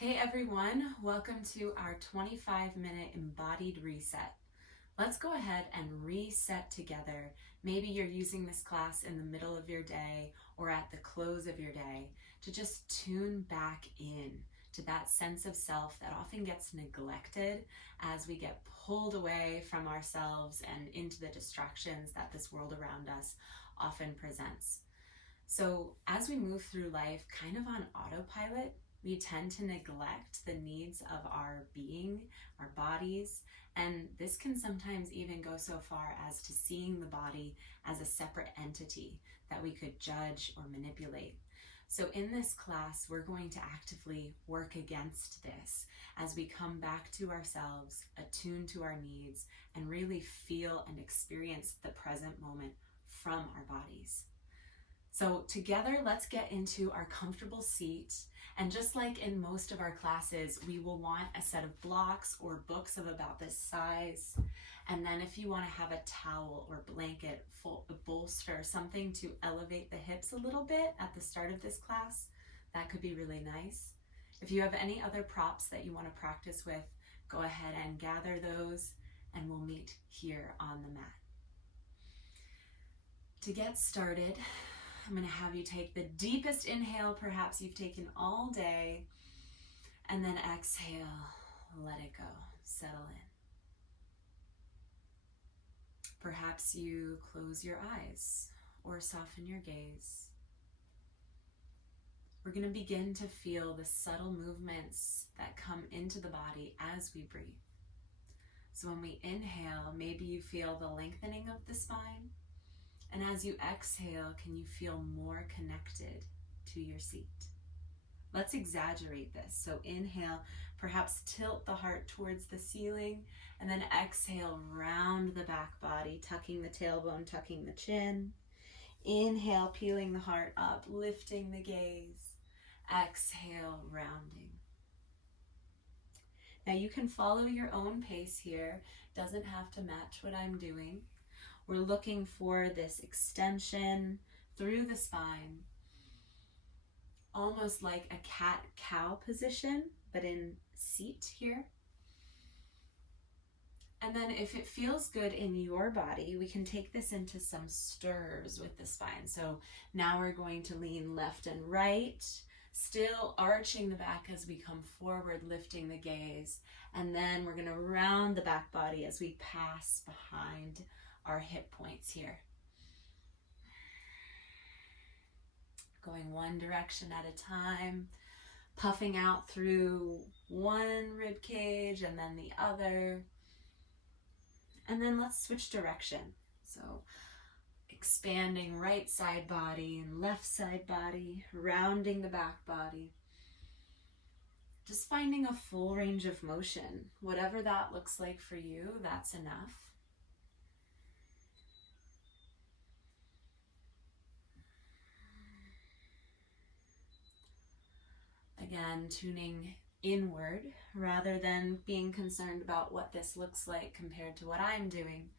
Hey everyone, welcome to our 25-minute embodied reset. Let's go ahead and reset together. Maybe you're using this class in the middle of your day or at the close of your day to just tune back in to that sense of self that often gets neglected as we get pulled away from ourselves and into the distractions that this world around us often presents. So as we move through life kind of on autopilot, we tend to neglect the needs of our being, our bodies, and this can sometimes even go so far as to seeing the body as a separate entity that we could judge or manipulate. So in this class, we're going to actively work against this as we come back to ourselves, attune to our needs, and really feel and experience the present moment from our bodies. So together, let's get into our comfortable seat. And just like in most of our classes, we will want a set of blocks or books of about this size. And then if you want to have a towel or blanket, a bolster, something to elevate the hips a little bit at the start of this class, that could be really nice. If you have any other props that you want to practice with, go ahead and gather those and we'll meet here on the mat. To get started, I'm going to have you take the deepest inhale perhaps you've taken all day, and then exhale, let it go, settle in. Perhaps you close your eyes or soften your gaze. We're going to begin to feel the subtle movements that come into the body as we breathe. So when we inhale, maybe you feel the lengthening of the spine. And as you exhale, can you feel more connected to your seat? Let's exaggerate this. So inhale, perhaps tilt the heart towards the ceiling, and then exhale, round the back body, tucking the tailbone, tucking the chin. Inhale, peeling the heart up, lifting the gaze. Exhale, rounding. Now you can follow your own pace here. Doesn't have to match what I'm doing. We're looking for this extension through the spine, almost like a cat-cow position, but in seat here. And then if it feels good in your body, we can take this into some stirs with the spine. So now we're going to lean left and right, still arching the back as we come forward, lifting the gaze. And then we're going to round the back body as we pass behind our hip points here. Going one direction at a time, puffing out through one rib cage and then the other. And then let's switch direction. So expanding right side body and left side body, rounding the back body. Just finding a full range of motion. Whatever that looks like for you, that's enough. Again, tuning inward rather than being concerned about what this looks like compared to what I'm doing.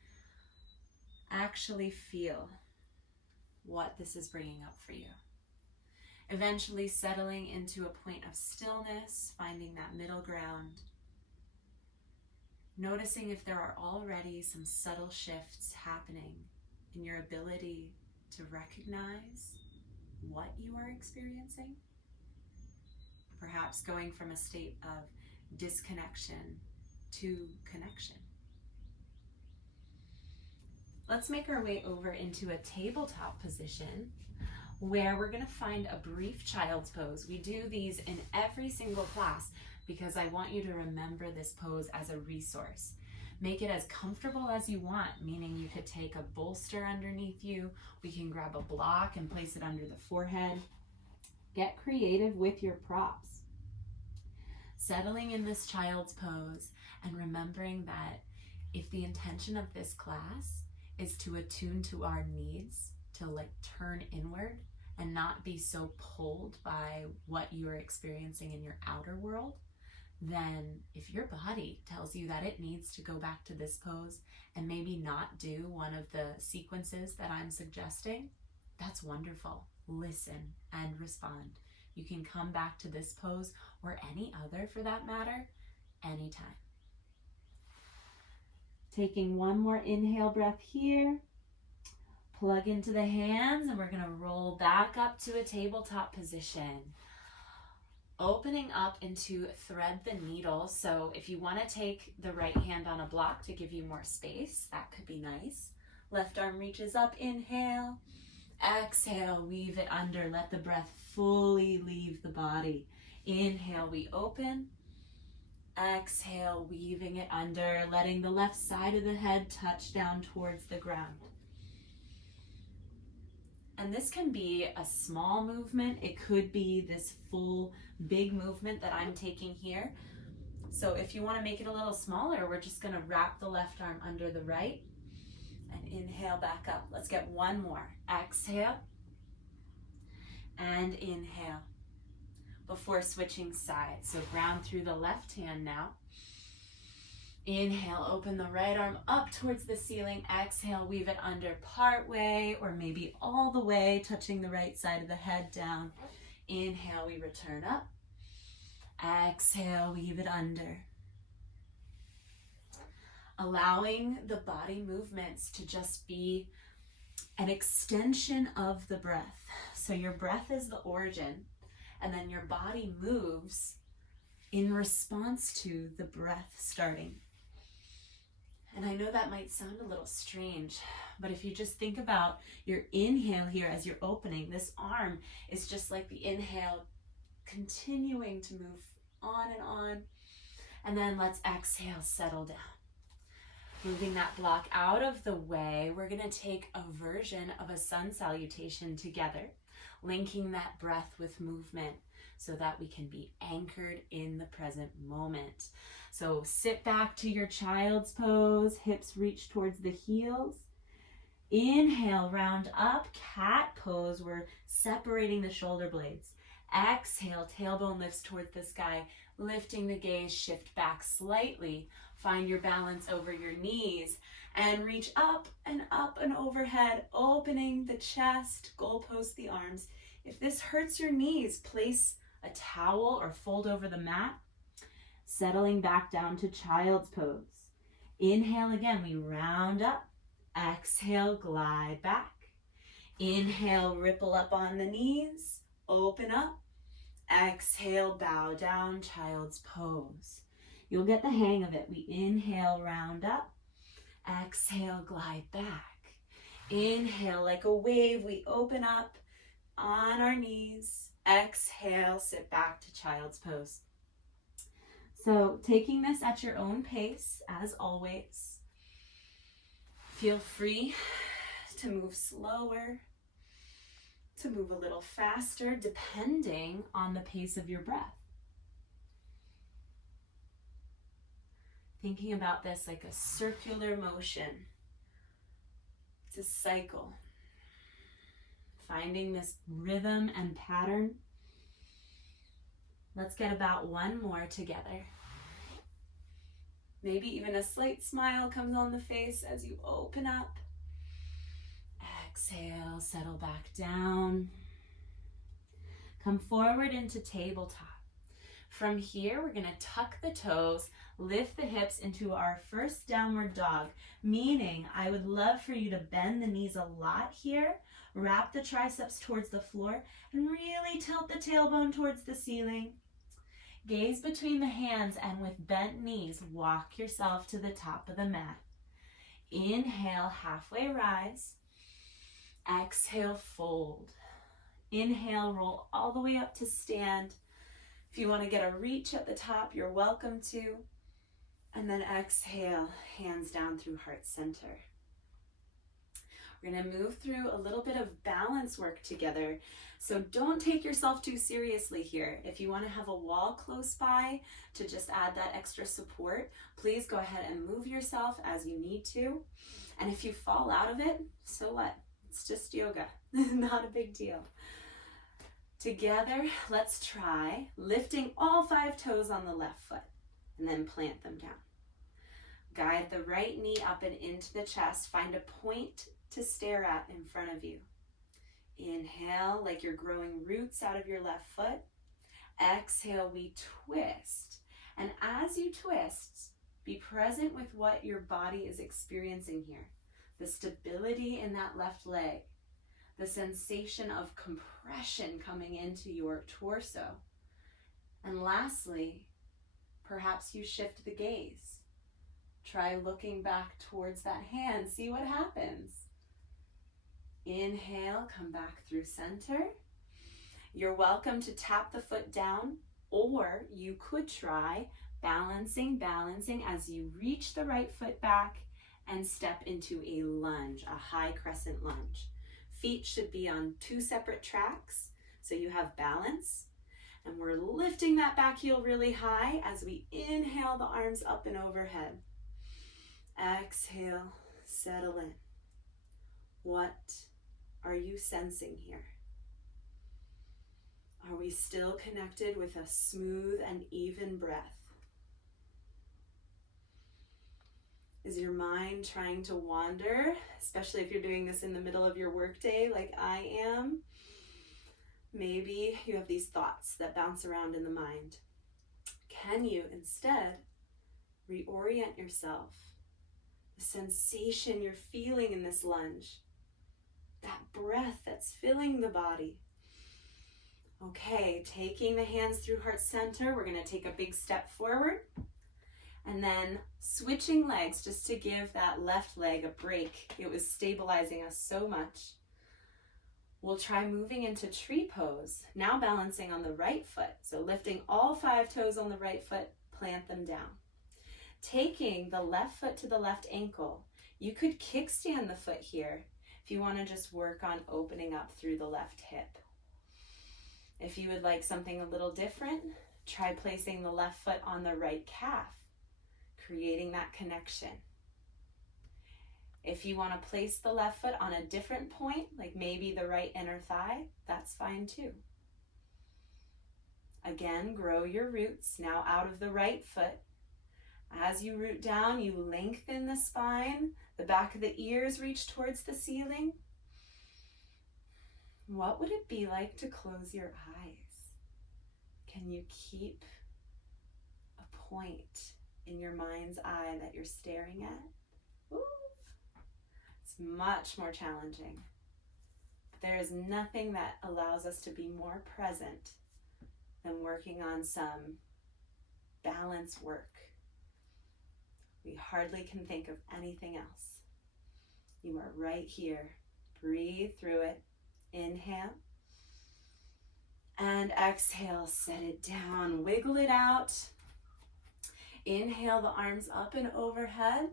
Actually feel what this is bringing up for you. Eventually settling into a point of stillness, finding that middle ground. Noticing if there are already some subtle shifts happening in your ability to recognize what you are experiencing. Perhaps going from a state of disconnection to connection. Let's make our way over into a tabletop position where we're going to find a brief child's pose. We do these in every single class because I want you to remember this pose as a resource. Make it as comfortable as you want, meaning you could take a bolster underneath you. We can grab a block and place it under the forehead. Get creative with your props. Settling in this child's pose and remembering that if the intention of this class is to attune to our needs, to turn inward and not be so pulled by what you're experiencing in your outer world, then if your body tells you that it needs to go back to this pose and maybe not do one of the sequences that I'm suggesting, that's wonderful. Listen and respond. You can come back to this pose or any other for that matter, anytime. Taking one more inhale breath here. Plug into the hands, and we're going to roll back up to a tabletop position. Opening up into thread the needle. So if you want to take the right hand on a block to give you more space, that could be nice. Left arm reaches up, inhale. Exhale, weave it under. Let the breath fully leave the body. Inhale, we open. Exhale, weaving it under, letting the left side of the head touch down towards the ground. And this can be a small movement. It could be this full big movement that I'm taking here. So if you want to make it a little smaller, we're just going to wrap the left arm under the right and inhale back up. Let's get one more. Exhale and inhale before switching sides. So ground through the left hand now. Inhale, open the right arm up towards the ceiling. Exhale, weave it under part way or maybe all the way, touching the right side of the head down. Inhale, we return up. Exhale, weave it under. Allowing the body movements to just be an extension of the breath. So your breath is the origin, and then your body moves in response to the breath starting. And I know that might sound a little strange, but if you just think about your inhale here as you're opening, this arm is just like the inhale continuing to move on. And then let's exhale, settle down. Moving that block out of the way, we're going to take a version of a sun salutation together, linking that breath with movement so that we can be anchored in the present moment. So sit back to your child's pose, hips reach towards the heels. Inhale, round up, cat pose. We're separating the shoulder blades. Exhale, tailbone lifts towards the sky, lifting the gaze, shift back slightly. Find your balance over your knees and reach up and overhead, opening the chest, goalpost the arms. If this hurts your knees, place a towel or fold over the mat. Settling back down to child's pose. Inhale again, we round up. Exhale, glide back. Inhale, ripple up on the knees, open up. Exhale, bow down, child's pose. You'll get the hang of it. We inhale, round up. Exhale, glide back. Inhale, like a wave, we open up on our knees. Exhale, sit back to child's pose. So taking this at your own pace, as always. Feel free to move slower, to move a little faster, depending on the pace of your breath. Thinking about this like a circular motion. It's a cycle. Finding this rhythm and pattern. Let's get about one more together. Maybe even a slight smile comes on the face as you open up. Exhale, settle back down. Come forward into tabletop. From here, we're going to tuck the toes, lift the hips into our first downward dog, meaning I would love for you to bend the knees a lot here, wrap the triceps towards the floor, and really tilt the tailbone towards the ceiling. Gaze between the hands, and with bent knees, walk yourself to the top of the mat. Inhale, halfway rise. Exhale, fold. Inhale, roll all the way up to stand. If you want to get a reach at the top, you're welcome to. And then exhale, hands down through heart center. We're going to move through a little bit of balance work together. So don't take yourself too seriously here. If you want to have a wall close by to just add that extra support, please go ahead and move yourself as you need to. And if you fall out of it, so what? It's just yoga, not a big deal. Together, let's try lifting all 5 toes on the left foot and then plant them down. Guide the right knee up and into the chest. Find a point to stare at in front of you. Inhale, like you're growing roots out of your left foot. Exhale, we twist. And as you twist, be present with what your body is experiencing here. The stability in that left leg, the sensation of compression coming into your torso. And lastly, perhaps you shift the gaze. Try looking back towards that hand. See what happens. Inhale, come back through center. You're welcome to tap the foot down, or you could try balancing as you reach the right foot back and step into a lunge, a high crescent lunge. Feet should be on 2 separate tracks, so you have balance. And we're lifting that back heel really high as we inhale the arms up and overhead. Exhale, settle in. What are you sensing here? Are we still connected with a smooth and even breath? Is your mind trying to wander, especially if you're doing this in the middle of your workday like I am? Maybe you have these thoughts that bounce around in the mind. Can you instead reorient yourself? The sensation you're feeling in this lunge, that breath that's filling the body. Okay, taking the hands through heart center, we're going to take a big step forward. And then switching legs just to give that left leg a break. It was stabilizing us so much. We'll try moving into tree pose, now balancing on the right foot. So lifting all 5 toes on the right foot, plant them down. Taking the left foot to the left ankle, you could kickstand the foot here if you want to just work on opening up through the left hip. If you would like something a little different, try placing the left foot on the right calf, creating that connection. If you want to place the left foot on a different point, like maybe the right inner thigh, that's fine too. Again, grow your roots now out of the right foot. As you root down, you lengthen the spine, the back of the ears reach towards the ceiling. What would it be like to close your eyes? Can you keep a point in your mind's eye that you're staring at? Ooh. It's much more challenging. But there is nothing that allows us to be more present than working on some balance work. We hardly can think of anything else. You are right here. Breathe through it. Inhale. And exhale, set it down. Wiggle it out. Inhale the arms up and overhead.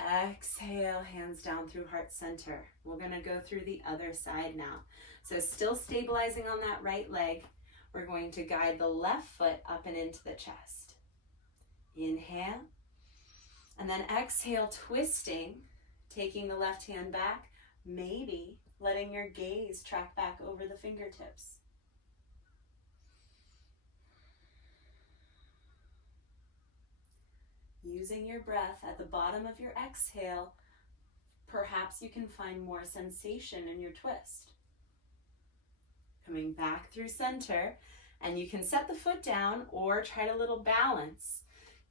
Exhale, hands down through heart center. We're going to go through the other side now. So still stabilizing on that right leg, we're going to guide the left foot up and into the chest. Inhale. And then exhale, twisting, taking the left hand back, maybe letting your gaze track back over the fingertips. Using your breath at the bottom of your exhale, perhaps you can find more sensation in your twist. Coming back through center, and you can set the foot down or try a little balance.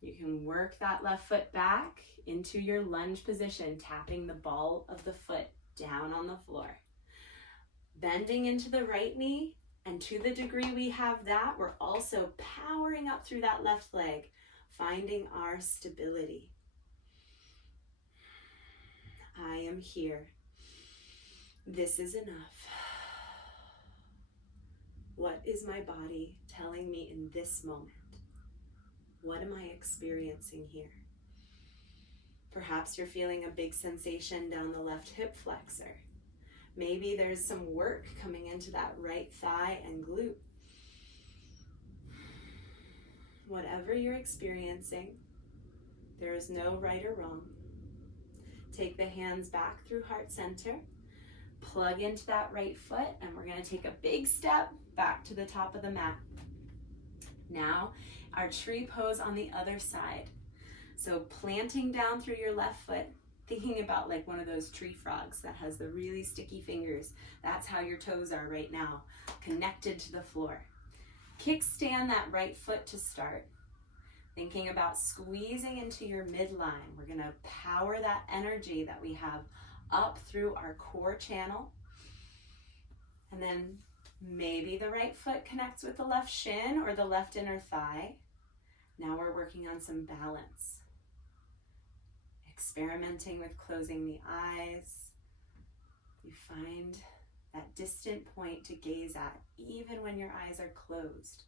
You can work that left foot back into your lunge position, tapping the ball of the foot down on the floor. Bending into the right knee, and to the degree we have that, we're also powering up through that left leg, finding our stability. I am here. This is enough. What is my body telling me in this moment? What am I experiencing here? Perhaps you're feeling a big sensation down the left hip flexor. Maybe there's some work coming into that right thigh and glute. Whatever you're experiencing, there is no right or wrong. Take the hands back through heart center, plug into that right foot, and we're going to take a big step back to the top of the mat. Now, our tree pose on the other side. So planting down through your left foot, Thinking about like one of those tree frogs that has the really sticky fingers. That's how your toes are right now, connected to the floor. Kickstand that right foot to start. Thinking about squeezing into your midline. We're gonna power that energy that we have up through our core channel. And then maybe the right foot connects with the left shin or the left inner thigh. Now we're working on some balance. Experimenting with closing the eyes. You find that distant point to gaze at, even when your eyes are closed.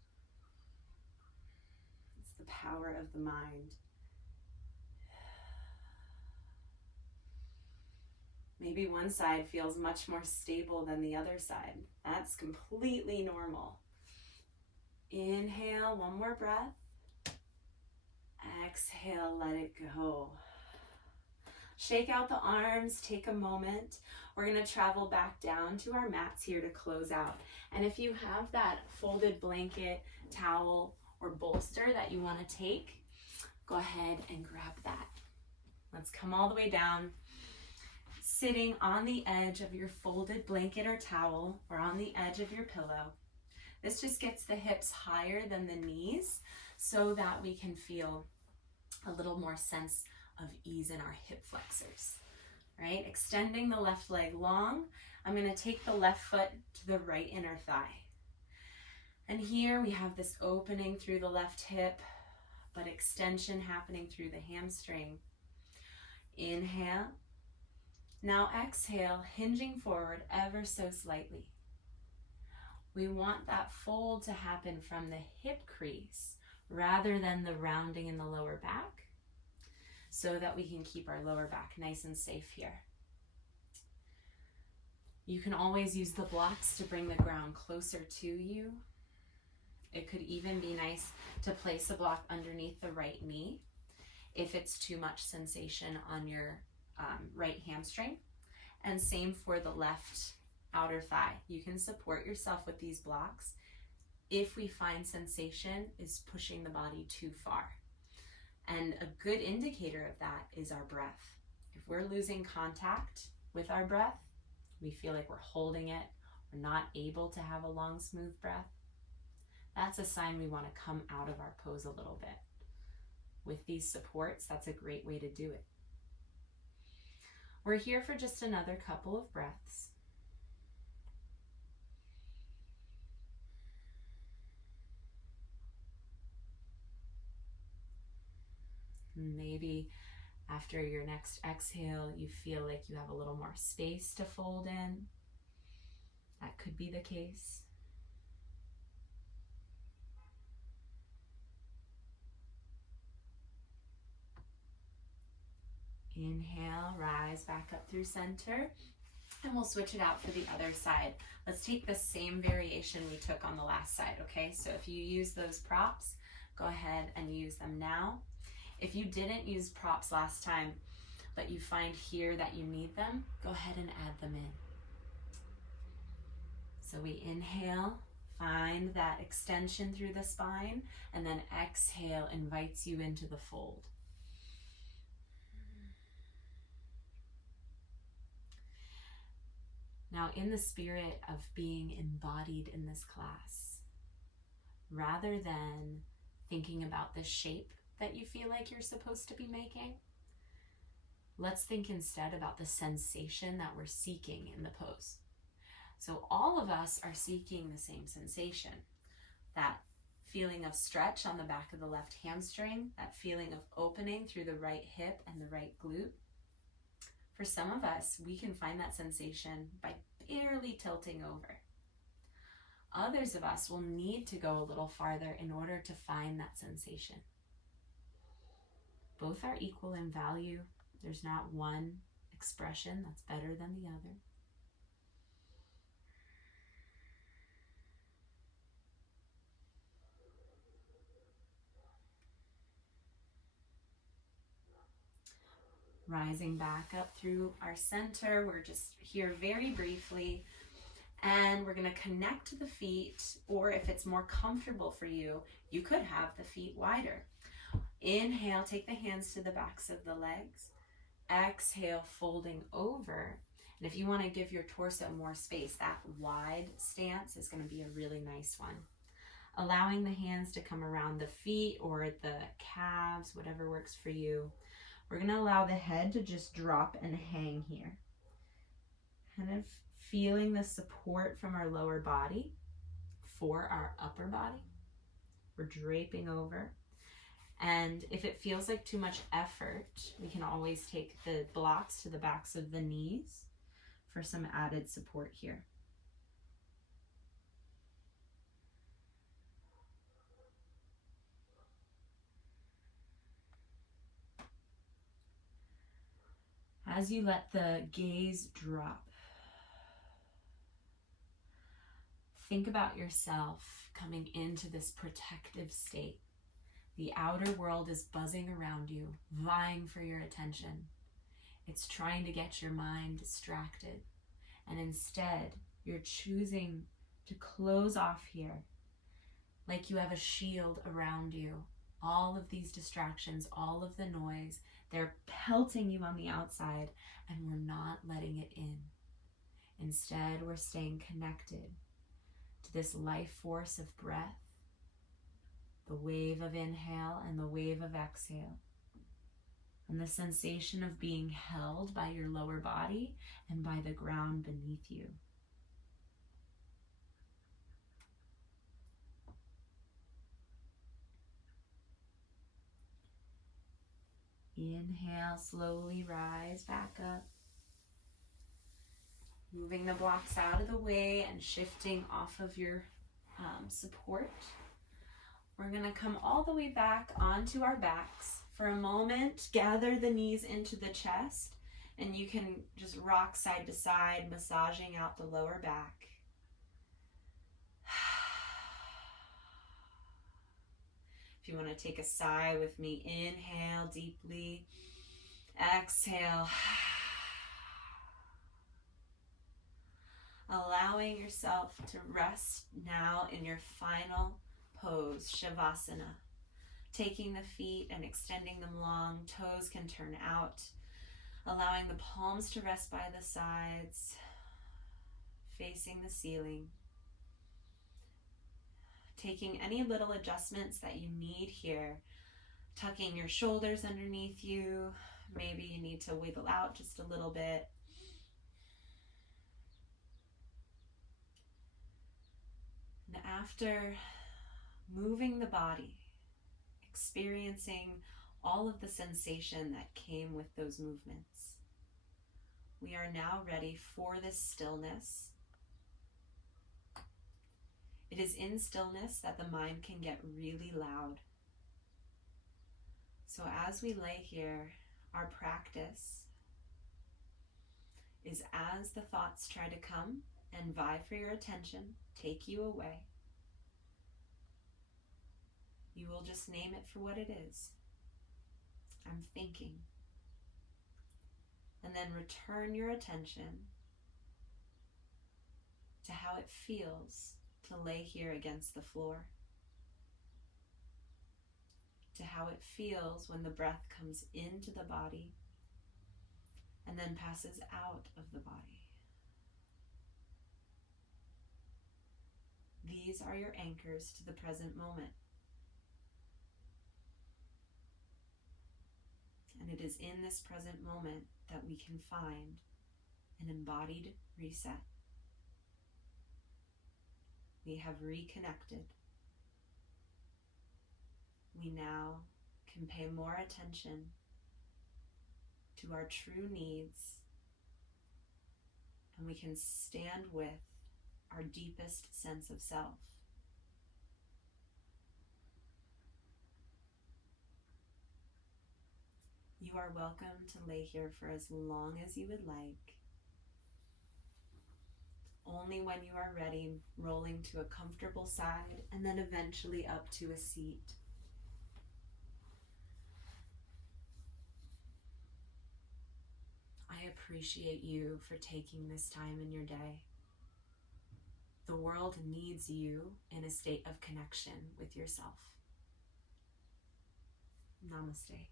It's the power of the mind. Maybe one side feels much more stable than the other side. That's completely normal. Inhale, one more breath. Exhale, let it go. Shake out the arms, take a moment. We're gonna travel back down to our mats here to close out. And if you have that folded blanket, towel, or bolster that you wanna take, go ahead and grab that. Let's come all the way down. Sitting on the edge of your folded blanket or towel, or on the edge of your pillow. This just gets the hips higher than the knees so that we can feel a little more sense of ease in our hip flexors, right? Extending the left leg long. I'm gonna take the left foot to the right inner thigh. And here we have this opening through the left hip, but extension happening through the hamstring. Inhale. Now exhale, hinging forward ever so slightly. We want that fold to happen from the hip crease rather than the rounding in the lower back, so that we can keep our lower back nice and safe here. You can always use the blocks to bring the ground closer to you. It could even be nice to place a block underneath the right knee if it's too much sensation on your right hamstring. And same for the left outer thigh. You can support yourself with these blocks if we find sensation is pushing the body too far. And a good indicator of that is our breath. If we're losing contact with our breath, we feel like we're holding it, we're not able to have a long, smooth breath, that's a sign we want to come out of our pose a little bit. With these supports, that's a great way to do it. We're here for just another couple of breaths. Maybe after your next exhale, you feel like you have a little more space to fold in. That could be the case. Inhale, rise back up through center, and we'll switch it out for the other side. Let's take the same variation we took on the last side, okay? So if you use those props, go ahead and use them now. If you didn't use props last time, but you find here that you need them, go ahead and add them in. So we inhale, find that extension through the spine, and then exhale invites you into the fold. Now, in the spirit of being embodied in this class, rather than thinking about the shape that you feel like you're supposed to be making, let's think instead about the sensation that we're seeking in the pose. So all of us are seeking the same sensation, that feeling of stretch on the back of the left hamstring, that feeling of opening through the right hip and the right glute. For some of us, we can find that sensation by barely tilting over. Others of us will need to go a little farther in order to find that sensation. Both are equal in value. There's not one expression that's better than the other. Rising back up through our center. We're just here very briefly, and we're going to connect the feet, or if it's more comfortable for you, you could have the feet wider. Inhale, take the hands to the backs of the legs. Exhale, folding over. And if you want to give your torso more space, that wide stance is going to be a really nice one. Allowing the hands to come around the feet or the calves, whatever works for you. We're going to allow the head to just drop and hang here. Kind of feeling the support from our lower body for our upper body. We're draping over. And if it feels like too much effort, we can always take the blocks to the backs of the knees for some added support here. As you let the gaze drop, think about yourself coming into this protective state. The outer world is buzzing around you, vying for your attention. It's trying to get your mind distracted. And instead, you're choosing to close off here, like you have a shield around you. All of these distractions, all of the noise, they're pelting you on the outside, and we're not letting it in. Instead, we're staying connected to this life force of breath, the wave of inhale and the wave of exhale, and the sensation of being held by your lower body and by the ground beneath you. Inhale, slowly rise back up. Moving the blocks out of the way and shifting off of your support. We're going to come all the way back onto our backs. For a moment, gather the knees into the chest, and you can just rock side to side, massaging out the lower back. If you want to take a sigh with me, inhale deeply, exhale. Allowing yourself to rest now in your final pose, Shavasana. Taking the feet and extending them long, toes can turn out. Allowing the palms to rest by the sides, facing the ceiling. Taking any little adjustments that you need here. Tucking your shoulders underneath you. Maybe you need to wiggle out just a little bit. And after moving the body, experiencing all of the sensation that came with those movements, we are now ready for this stillness. It is in stillness that the mind can get really loud. So as we lay here, our practice is as the thoughts try to come and vie for your attention, take you away, you will just name it for what it is. I'm thinking. And then return your attention to how it feels to lay here against the floor, to how it feels when the breath comes into the body and then passes out of the body. These are your anchors to the present moment. And it is in this present moment that we can find an embodied reset. We have reconnected. We now can pay more attention to our true needs, and we can stand with our deepest sense of self. You are welcome to lay here for as long as you would like. Only when you are ready, rolling to a comfortable side and then eventually up to a seat. I appreciate you for taking this time in your day. The world needs you in a state of connection with yourself. Namaste.